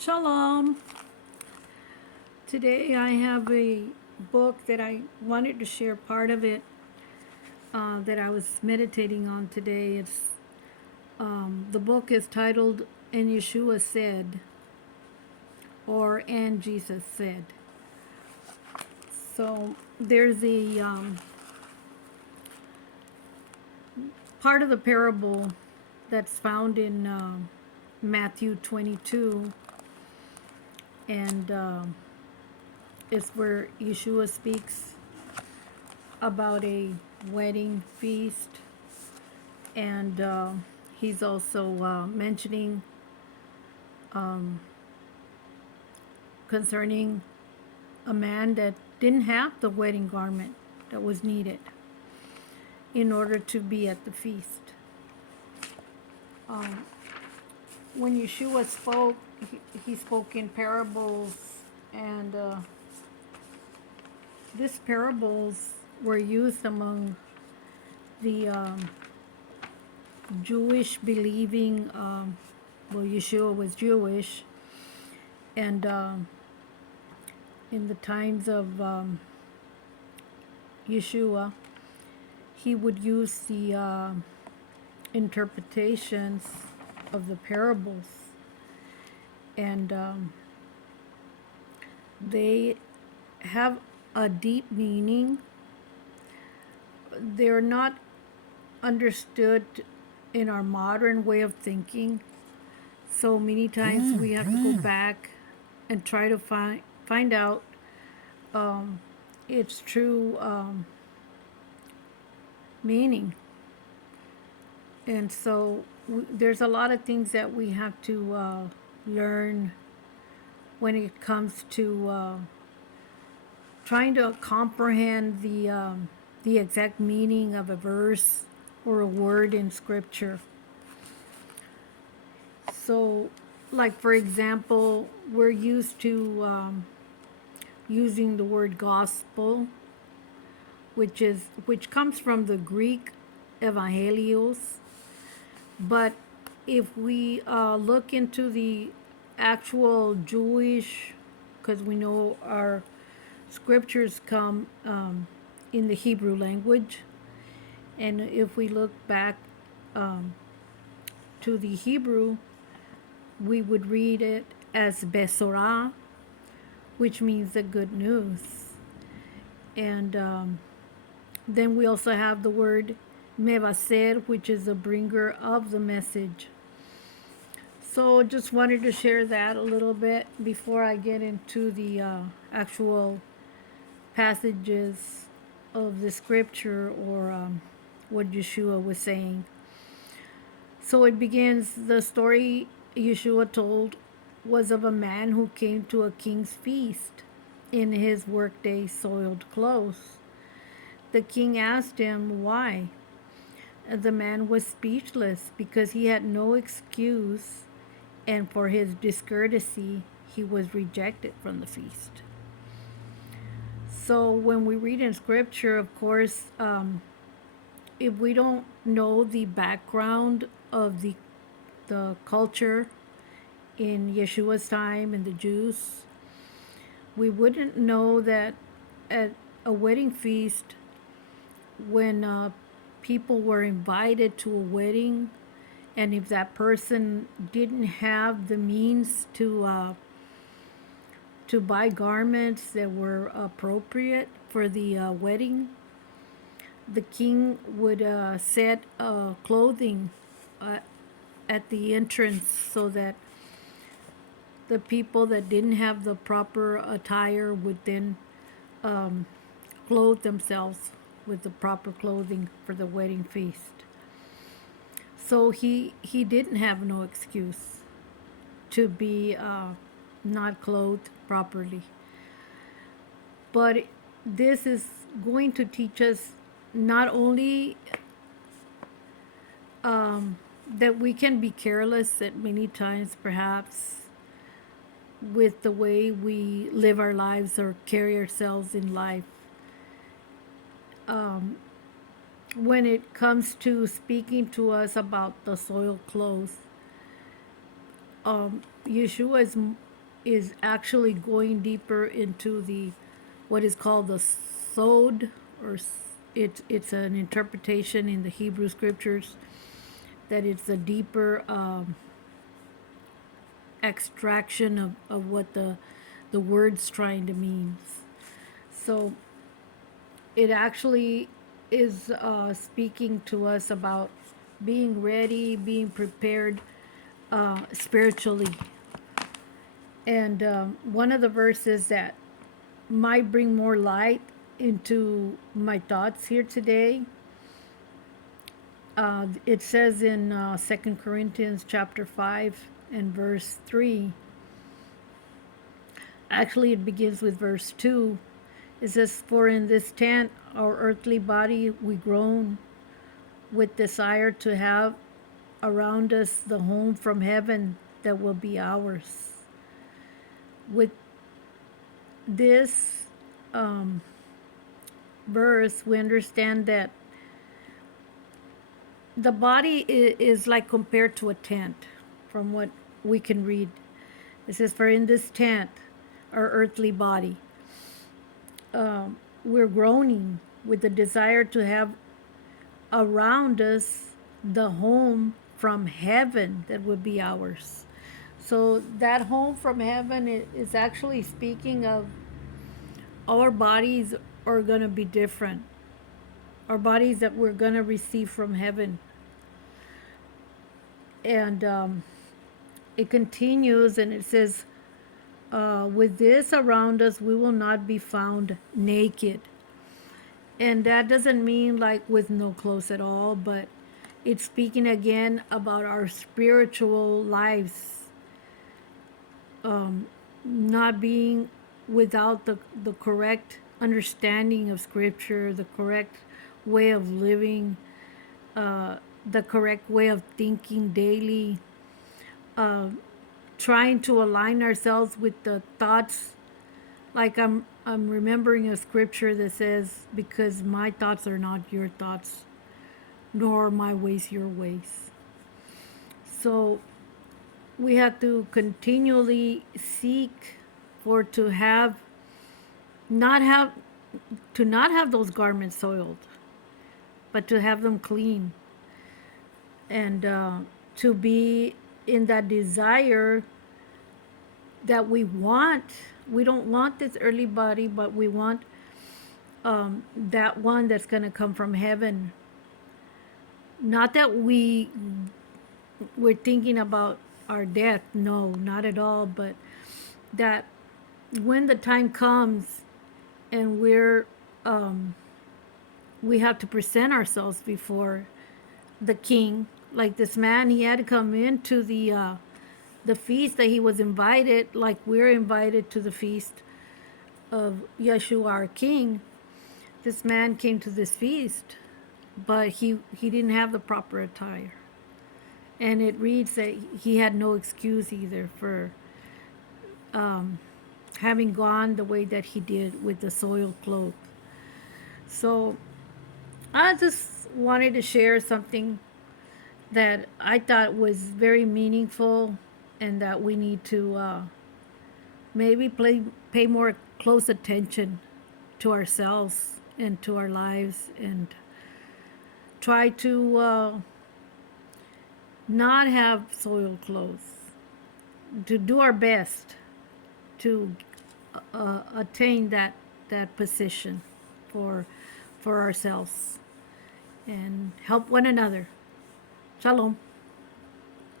Shalom. Today I have a book that I wanted to share part of it that I was meditating on today. The book is titled "And Yeshua Said" or "And Jesus Said." So there's a part of the parable that's found in Matthew 22, and it's where Yeshua speaks about a wedding feast, and he's also mentioning concerning a man that didn't have the wedding garment that was needed in order to be at the feast. When Yeshua spoke, he spoke in parables, and these parables were used among the Jewish believing, Yeshua was Jewish, and in the times of Yeshua, he would use the interpretations of the parables, and they have a deep meaning. They're not understood in our modern way of thinking. So many times we have to go back and try to find out its true meaning. And so there's a lot of things that we have to learn when it comes to trying to comprehend the exact meaning of a verse or a word in Scripture. So, like for example, we're used to using the word gospel, which comes from the Greek evangelios. But if we look into the actual Jewish, because we know our scriptures come in the Hebrew language, and if we look back to the Hebrew, we would read it as Besorah, which means the good news. And then we also have the word Mevaser, which is the bringer of the message. So just wanted to share that a little bit before I get into the actual passages of the scripture, or what Yeshua was saying. So it begins, the story Yeshua told was of a man who came to a king's feast in his workday soiled clothes. The king asked him why. The man was speechless because he had no excuse, and for his discourtesy, he was rejected from the feast. So when we read in scripture, of course, if we don't know the background of the culture in Yeshua's time and the Jews, we wouldn't know that at a wedding feast, when people were invited to a wedding, and if that person didn't have the means to buy garments that were appropriate for the wedding, the king would set clothing at the entrance so that the people that didn't have the proper attire would then clothe themselves with the proper clothing for the wedding feast. So he didn't have no excuse to be not clothed properly. But this is going to teach us not only that we can be careless at many times, perhaps, with the way we live our lives or carry ourselves in life. When it comes to speaking to us about the soiled clothes, Yeshua is is actually going deeper into the what is called the sod, or it's an interpretation in the Hebrew scriptures that it's a deeper extraction of what the word's trying to mean. So it actually is speaking to us about being ready, being prepared spiritually. And one of the verses that might bring more light into my thoughts here today, it says in 2 Corinthians chapter 5 and verse 3. Actually, it begins with verse 2. It says, "For in this tent, our earthly body, we groan with desire to have around us the home from heaven that will be ours." With this verse, we understand that the body is like compared to a tent, from what we can read. It says, "For in this tent, our earthly body, we're groaning with the desire to have around us the home from heaven that would be ours." So that home from heaven is actually speaking of our bodies are going to be different. Our bodies that we're going to receive from heaven. And it continues and it says, "With this around us, we will not be found naked." And that doesn't mean like with no clothes at all, but it's speaking again about our spiritual lives, not being without the correct understanding of Scripture, the correct way of living, the correct way of thinking daily, trying to align ourselves with the thoughts. Like I'm remembering a scripture that says, "Because my thoughts are not your thoughts, nor my ways your ways." So we have to continually seek for to have not have those garments soiled, but to have them clean, and to be in that desire that we want. We don't want this earthly body, but we want that one that's going to come from heaven. Not that we're thinking about our death, no, not at all, but that when the time comes and we have to present ourselves before the king, like this man, he had to come into the feast that he was invited, like we're invited to the feast of Yeshua our King. This man came to this feast, but he didn't have the proper attire. And it reads that he had no excuse either for having gone the way that he did with the soiled clothes. So I just wanted to share something that I thought was very meaningful, and that we need to maybe pay more close attention to ourselves and to our lives, and try to not have soiled clothes, to do our best to attain that position for ourselves, and help one another. Shalom.